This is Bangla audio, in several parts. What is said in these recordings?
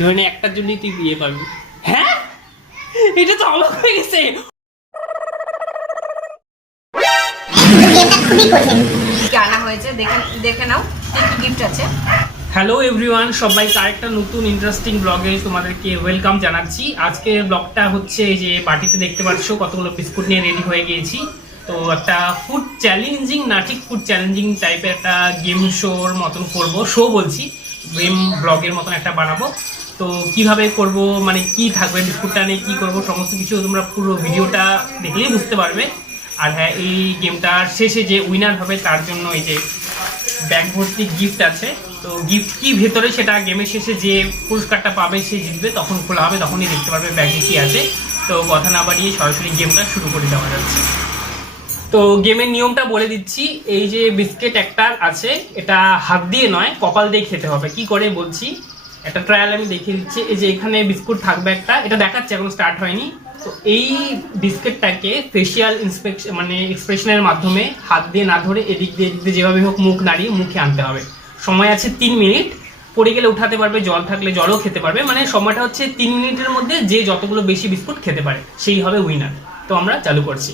ধরে একটার জন্যই তুই বিয়ে পাবি। হ্যাঁ, এটা তো অবাক হয়ে গেছে। জানা হয়েছে, দেখে নাও কি গিফট আছে। হ্যালো এভরিওয়ান, সবাইকে আরেকটা নতুন ইন্টারেস্টিং ব্লগে তোমাদেরকে ওয়েলকাম জানাচ্ছি। আজকে ব্লগটা হচ্ছে যে পার্টিতে দেখতে পাচ্ছ কতগুলো বিস্কুট নিয়ে রেডি হয়ে গিয়েছি। তো একটা ফুড চ্যালেঞ্জিং, না ঠিক ফুড চ্যালেঞ্জিং টাইপের একটা গেম শোর মতন করব। শো বলছি, গেম ব্লগের মতন একটা বানাবো। তো কিভাবে করব, মানে কি থাকবে বিস্কুটটা নিয়ে, কী করবো, সমস্ত কিছু তোমরা পুরো ভিডিওটা দেখলেই বুঝতে পারবে। আর হ্যাঁ, এই গেমটার শেষে যে উইনার হবে তার জন্য এই যে ব্যাগ ভর্তি গিফট আছে। তো গিফট কি ভেতরে সেটা গেমের শেষে যে পুরস্কারটা পাবে সে জিতবে, তখন খোলা হবে, তখনই দেখতে পারবে ব্যাগে কি আছে। তো কথা না বাড়িয়ে সরাসরি গেমটা শুরু করে দেওয়া যাচ্ছে। তো গেমের নিয়মটা বলে দিচ্ছি। এই যে বিস্কিট একটা আছে, এটা হাত দিয়ে নয় কপাল দিয়ে খেতে হবে। কি করে বলছি, একটা ট্রায়াল আমি দেখিয়ে দিচ্ছি। এই যে এখানে বিস্কুট থাকবে একটা, এটা দেখাচ্ছে, এখন স্টার্ট হয়নি। তো এই বিস্কিটটাকে ফেশিয়াল ইন্সপেকশন মানে এক্সপ্রেশনের মাধ্যমে হাত দিয়ে না ধরে এদিক দিয়ে যেভাবে হোক মুখ নাড়িয়ে মুখে আনতে হবে। সময় আছে 3 মিনিট। পড়ে গেলে উঠাতে পারবে, জল থাকলে জলও খেতে পারবে। মানে সময়টা হচ্ছে 3 মিনিটের মধ্যে যে যতগুলো বেশি বিস্কুট খেতে পারে সেই হবে উইনার। তো আমরা চালু করছি।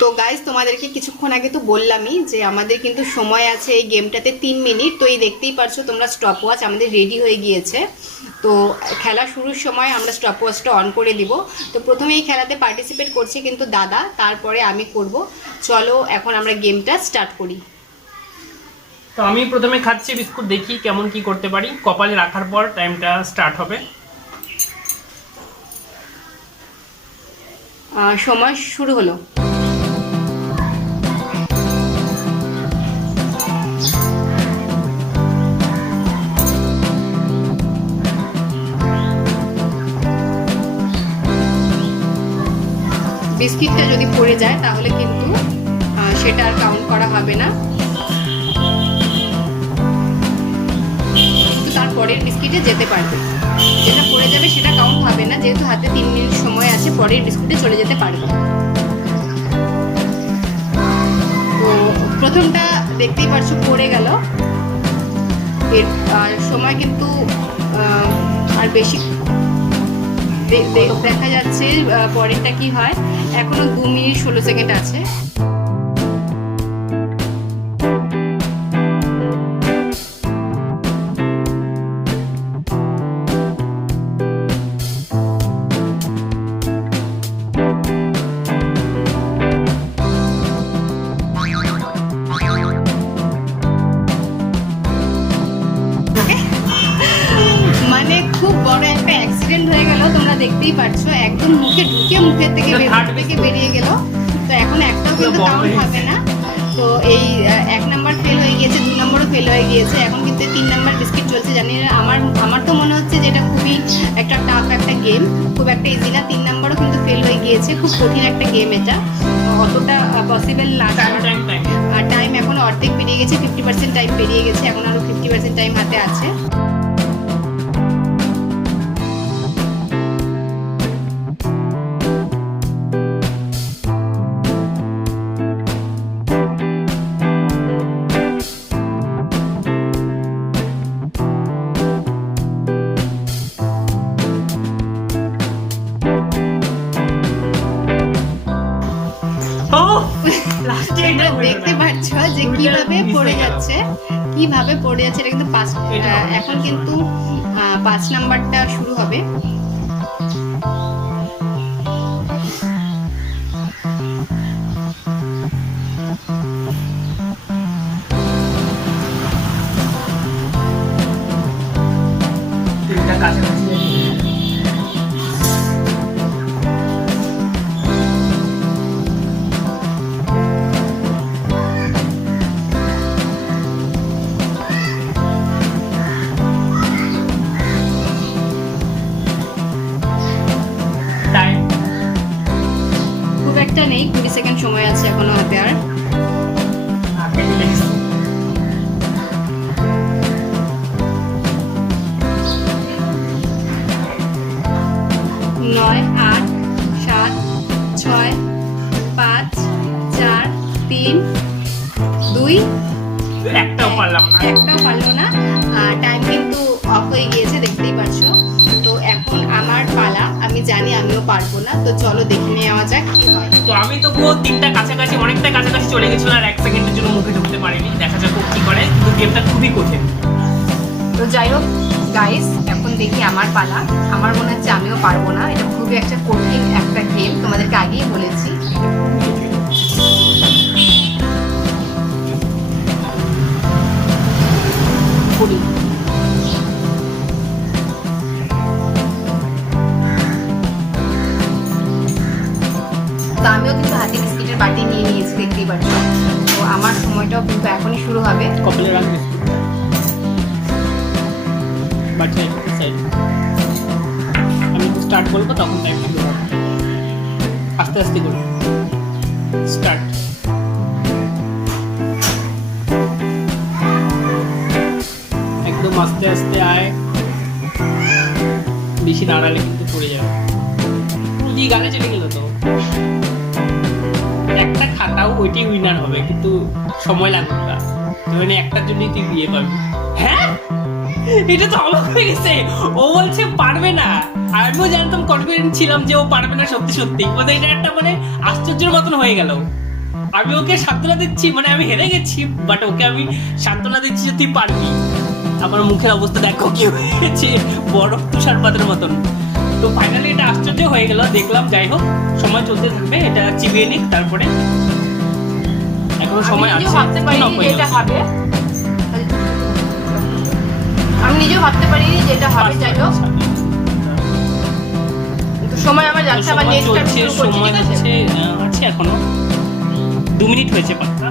তো গাইজ, তোমাদেরকে কিছুক্ষণ আগে তো বললামই যে আমাদের কিন্তু সময় আছে এই গেমটাতে 3 মিনিট। তো এই দেখতেই পারছো তোমরা, স্টপ ওয়াচ আমাদের রেডি হয়ে গিয়েছে। তো খেলা শুরুর সময় আমরা স্টপ ওয়াচটা অন করে দিব। তো প্রথমে এই খেলাতে পার্টিসিপেট করছে কিন্তু দাদা, তারপরে আমি করব। চলো এখন আমরা গেমটা স্টার্ট করি। তো আমি প্রথমে খাচ্ছি বিস্কুট, দেখি কেমন কি করতে পারি। কপালে রাখার পর টাইমটা স্টার্ট হবে। সময় শুরু হলো। বিস্কিটটা যদি পড়ে যায় তাহলে কিন্তু সেটা আর কাউন্ট করা হবে না, কিন্তু তারপরের বিস্কিটে যেতে পারবে। যেটা পড়ে যাবে সেটা কাউন্ট হবে না, যেহেতু হাতে 3 মিনিট সময় আছে, পরের বিস্কুটে চলে যেতে পারবে। তো প্রথমটা দেখতেই পারছো পড়ে গেল। এর সময় কিন্তু আর বেশি দেখা যাচ্ছে। পরেরটা কি হয়, এখনো 2 মিনিট 16 সেকেন্ড আছে। মানে খুব বড় একটা অ্যাক্সিডেন্ট হয়ে গেল, তোমরা দেখতেই পাচ্ছ। একদম মুখে ঢুকে মুখের থেকে বেরিয়ে গেল। তো এখন একটাও কিন্তু কাউন্ট হবে না। তো এই 1 নাম্বার ফেল হয়ে গিয়েছে, 2 নম্বরও ফেল হয়ে গিয়েছে। এখন কিন্তু 3 নাম্বার বিস্কিট চলছে। জানি না, আমার তো মনে হচ্ছে যে এটা খুবই একটা টাফ একটা গেম, খুব একটা ইজি না। 3 নাম্বারও কিন্তু ফেল হয়ে গিয়েছে। খুব কঠিন একটা গেম এটা, অতটা পসিবল না। টাইম এখন অর্ধেক পেরিয়ে গেছে, 50% টাইম পেরিয়ে গেছে, এখন আরও 50% টাইম হাতে আছে। দেখতে পাচ্ছ যে কিভাবে পড়ে যাচ্ছে, এটা কিন্তু এখন কিন্তু 5 নাম্বারটা শুরু হবে। নেই, 20 সেকেন্ড সময় আছে এখনো হাতে। আর 9, 8, 7, 6, 5, 4, 3, 2, একটাও পারলো না। টাইম কিন্তু অফ হয়ে গিয়েছে, দেখতেই পারছো। তো এখন আমার পালা, আমি জানি আমিও পারবো না, তো চলো দেখে নেওয়া যাক কি হয়। তো আমি তো পুরো তিনটা কাছাকাছি, অনেকটা কাছাকাছি চলে গেছিল, আর 1 সেকেন্ডের জন্য মুখে ঢুকতে পারিনি। দেখা যাক ও কি করে, কিন্তু গেমটা খুবই কঠিন। তো যাই হোক গাইস, এখন দেখি আমার পালা। আমার মনে হচ্ছে আমিও পারবো না, এটা খুবই একটা কঠিন একটা গেম, তোমাদেরকে আগেই বলেছি। তো আমিও কিন্তু হাতে বিস্কিটের বাটি নিয়ে নিয়েছি, দেখতেই পাচ্ছ। তো আমার সময়টাও কিন্তু এখনই শুরু হবে। কপালে রাখ বিস্কুট, বাচ্চা সাইড। আমি স্টার্ট বলবো তখন টাইম শুরু হবে, আস্তে আস্তে করে স্টার্ট। একদম আস্তে আস্তে আয়, বেশি নাড়ালে কিন্তু পড়ে যাবে। কি গালে চলে গেল তো, একটা খাতাও ওইটাই উইনার হবে, কিন্তু সময় লাগবে না। মানে একটার জন্যই তুই বিয়ে পাবি। হ্যাঁ, এটা তো অবাক হয়ে গেছে। ও বলছে পারবে না, আমিও জানতাম, কনফিডেন্ট ছিলাম যে ও পারবে না সত্যি সত্যি। মানে এটা একটা মানে আশ্চর্যের মতন হয়ে গেল। আমি ওকে সান্ত্বনা দিচ্ছি, মানে আমি হেরে গেছি, বাট ওকে আমি সান্ত্বনা দিচ্ছি যে তুই পারবি। আমার মুখের অবস্থা দেখো কি হয়েছে, বরফ তুষারপাতের মতন। তো ফাইনালি এটা আশ্চর্য হয়ে গেল, দেখলাম। যাই হোক, সময় চলতে থাকবে, এটা চিবিয়ে নিক, তারপরে এখনো সময় আছে। আমি নিজেও ভাবতে পারিনি যে এটা হবে। যাই হোক, সময় আমার যাচ্ছে, আবার নেক্সট টাইম শুরু করছি। সময় আছে এখনো 2 মিনিট হয়েছে পাক্কা।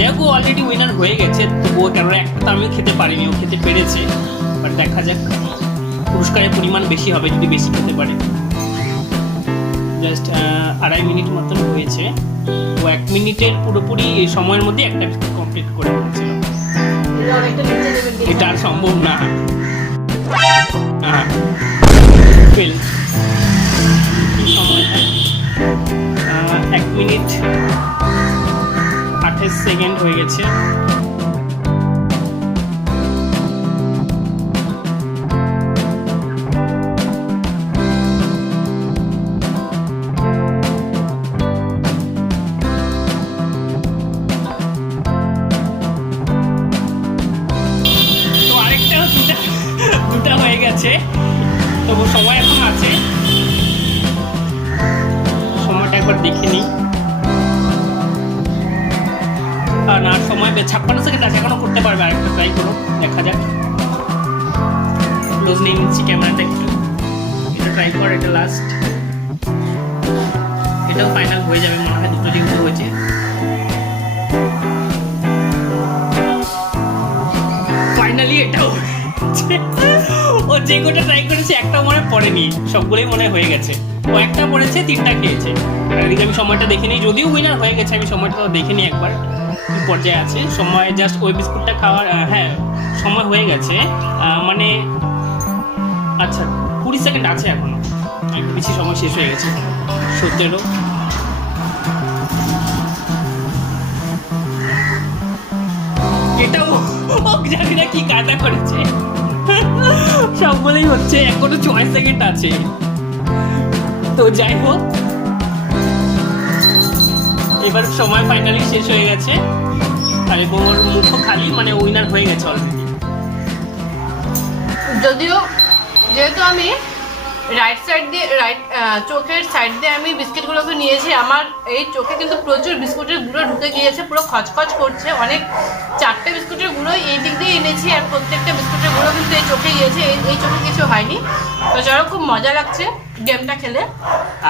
দেখো অলরেডি উইনার হয়ে গেছে, তবুও কেন একটা তো আমি খেতে পারিনি, ও খেতে পেরেছে। বাট দেখা যাক, পুরস্কারের পরিমাণ বেশি হবে যদি বেশি খেতে পারে। জাস্ট 2.5 মিনিট মতন হয়েছে। ও 1 মিনিটের পুরোপুরি এই সময়ের মধ্যে একটা বিস্কুট কমপ্লিট করে ফেলছিল। এটা আর সম্ভব না। ফেল। সময়টা 1 মিনিট 28 সেকেন্ড হয়ে গেছে। দুটা হয়ে গেছে, তবু সময় এখন আছে। সময়টা একবার দেখে নিই। আর না, সময় 56 সেকেন্ড আছে, এখনো করতে পারবে। আরেকটা ট্রাই করো, দেখা যাক। ক্লোজ নিয়ে নিচ্ছি ক্যামেরাটা একটু। এটা ট্রাই কর, এটা লাস্ট। এটাও ফাইনাল হয়ে যাবে মনে হয়, দুটো যেগুলো হয়েছে। ফাইনালি এটাও ও যে কোটা ট্রাই করেছে একটা মনে পড়েনি, সবগুলোই মনে হয়ে গেছে। ও একটা পড়েছে, 3টা খেয়েছে। আর এদিকে আমি সময়টা দেখে নিই, যদিও উইনার হয়ে গেছে, আমি সময়টা দেখে নিই একবার কি পর্যায়ে আছে। সময় জাস্ট ওই বিস্কুটটা খাওয়ার, হ্যাঁ সময় হয়ে গেছে। মানে আচ্ছা 20 সেকেন্ড আছে এখনো, একটু বেশি সময় শেষ হয়ে গেছে। 17। এটাও জানি না কি কাজা করেছে, সবগুলোই হচ্ছে। এখনো 6 সেকেন্ড আছে। তো যাই হোক, এবার সময় ফাইনালি শেষ হয়ে গেছে। আর ওর মুখও খালি, মানে উইনার হয়ে গেছে অলরেডি। যদিও যেহেতু আমি রাইট সাইড দিয়ে চোখের সাইড দিয়ে আমি বিস্কিটগুলোকে নিয়েছি, আমার এই চোখে কিন্তু প্রচুর বিস্কুটের গুঁড়ো ঢুকে গিয়েছে, পুরো খচখচ করছে অনেক। 4টে বিস্কুটের গুঁড়ো এই দিক দিয়ে এনেছি, আর প্রত্যেকটা বিস্কুটের গুঁড়ো কিন্তু এই চোখে গিয়েছে, এই চোখে কিছু হয়নি। তো যারা খুব মজা লাগছে গেমটা খেলে।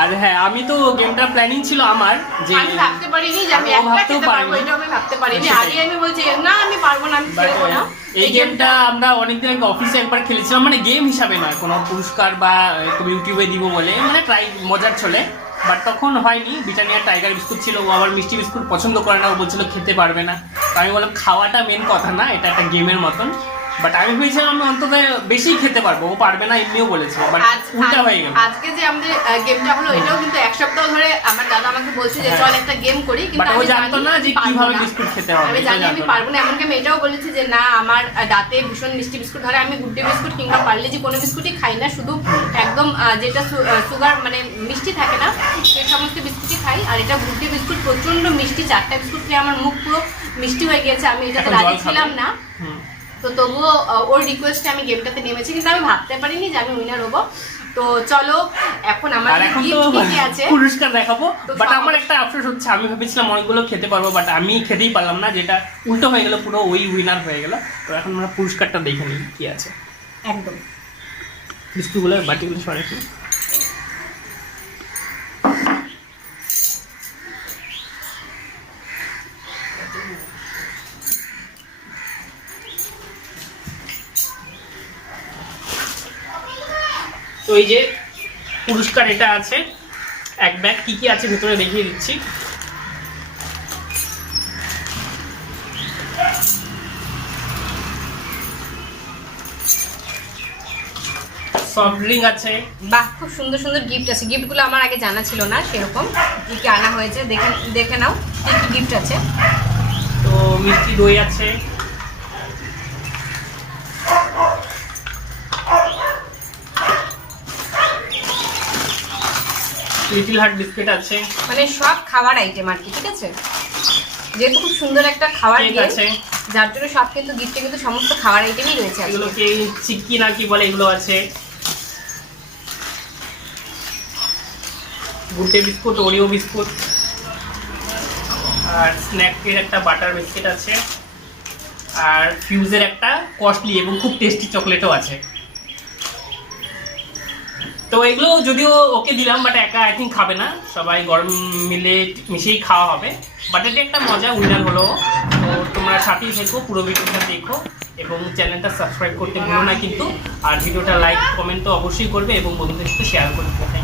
আর হ্যাঁ, আমি তো গেমটা প্ল্যানিং ছিল আমার, যে আমি ভাবতে পারিনি যে আমি একটা খেতে পারবো, এটা আমি ভাবতে পারিনি। আগে আমি বলছি না আমি পারবো না, আমি খেলবো না। এই গেমটা আমরা অনেকদিন আগে অফিসে একবার খেলেছিলাম, মানে গেম হিসাবে নয়, কোনো পুরস্কার বা ইউটিউবে দিব বলে, মানে ট্রাই মজার চলে। বাট তখন হয়নি। ব্রিটানিয়া টাইগার বিস্কুট ছিল, ও আবার মিষ্টি বিস্কুট পছন্দ করে না, ও বলছিল খেতে পারবে না। তো আমি বললাম খাওয়াটা মেন কথা না, এটা একটা গেমের মতন। বাট আমি ভেবেছিলাম আমি অন্তত বেশি খেতে পারবো, ও পারবে না এমনিও বলেছে, বাট উল্টা হয়ে গেল। আজকে যে আমাদের গেমটা হলো এটাও কিন্তু এক সপ্তাহ ধরে আমার দাদা আমাকে বলছে যে চল একটা গেম করি, কিন্তু আমি জানতো না যে কিভাবে বিস্কুট খেতে হবে। আমি জানি আমি পারবো না, এমনকি আমি এটাও বলেছি যে না আমার দাঁতে ভীষণ মিষ্টি বিস্কুট ধরে, আমি গুড ডে বিস্কুট কিংবা পারলে যে কোনো বিস্কুটই খাই না, শুধু একদম যেটা সুগার মানে মিষ্টি থাকে না সেই সমস্ত বিস্কুটই খাই। আর এটা গুড ডে বিস্কুট প্রচন্ড মিষ্টি, 4টা বিস্কুট খেয়ে আমার মুখ পুরো মিষ্টি হয়ে গিয়েছে, আমি এটাতে রাজি ছিলাম না। তো তবুও ওর রিকোয়েস্টে আমি গেমটাতে নেমেছি, কিন্তু আমি ভাবতে পারিনি যে আমি উইনার হবো। তো চলো এখন আমার গিফট কি আছে পুরস্কার দেখাবো। বাট আমার একটা আফসোস হচ্ছে, আমি ভেবেছিলাম অনেকগুলো খেতে পারবো, বাট আমি খেতেই পারলাম না, যেটা উল্টো হয়ে গেল, পুরো ওই উইনার হয়ে গেল। তো এখন আমরা পুরস্কারটা দেখে নিই কি আছে। একদম বিস্কুটগুলো বাটিগুলো সরাসরি তো এই যে পুরস্কার এটা আছে এক ব্যাগ, কি কি আছে ভেতরে দেখিয়ে দিচ্ছি। সফট ড্রিঙ্ক আছে। বাহ, খুব সুন্দর সুন্দর গিফট আছে। গিফটগুলো আমার আগে জানা ছিল না সেরকম, কি কি আনা হয়েছে দেখে নাও কি কি গিফট আছে। তো মিষ্টি দই আছে, লিটল হার্ট বিস্কিট আছে, মানে সব খাবার আইটেম আর কি, ঠিক আছে। যেহেতু খুব সুন্দর একটা খাবার আছে যার জন্য সব কিন্তু গিফটে কিন্তু সমস্ত খাবার আইটেমই রয়েছে। এগুলো কি চিক্কি না কি বলে এগুলো আছে, গুডে বিস্কুট, ওরিও বিস্কুট, আর স্ন্যাকের একটা বাটার বিস্কিট আছে, আর ফিউজের একটা কস্টলি এবং খুব টেস্টি চকলেটও আছে। তো এগুলো যদিও ওকে দিলাম, বাট একা আই থিঙ্ক খাবে না, সবাই গরম মিলে মিশিয়েই খাওয়া হবে। বাট এটা একটা মজা, উইনার হলো। তো তোমরা সাথেই থেকো, পুরো ভিডিওটা দেখো এবং চ্যানেলটা সাবস্ক্রাইব করতে ভুলো না কিন্তু। আর ভিডিওটা লাইক কমেন্ট তো অবশ্যই করবে এবং বন্ধুদের সাথে শেয়ার করে দেবে।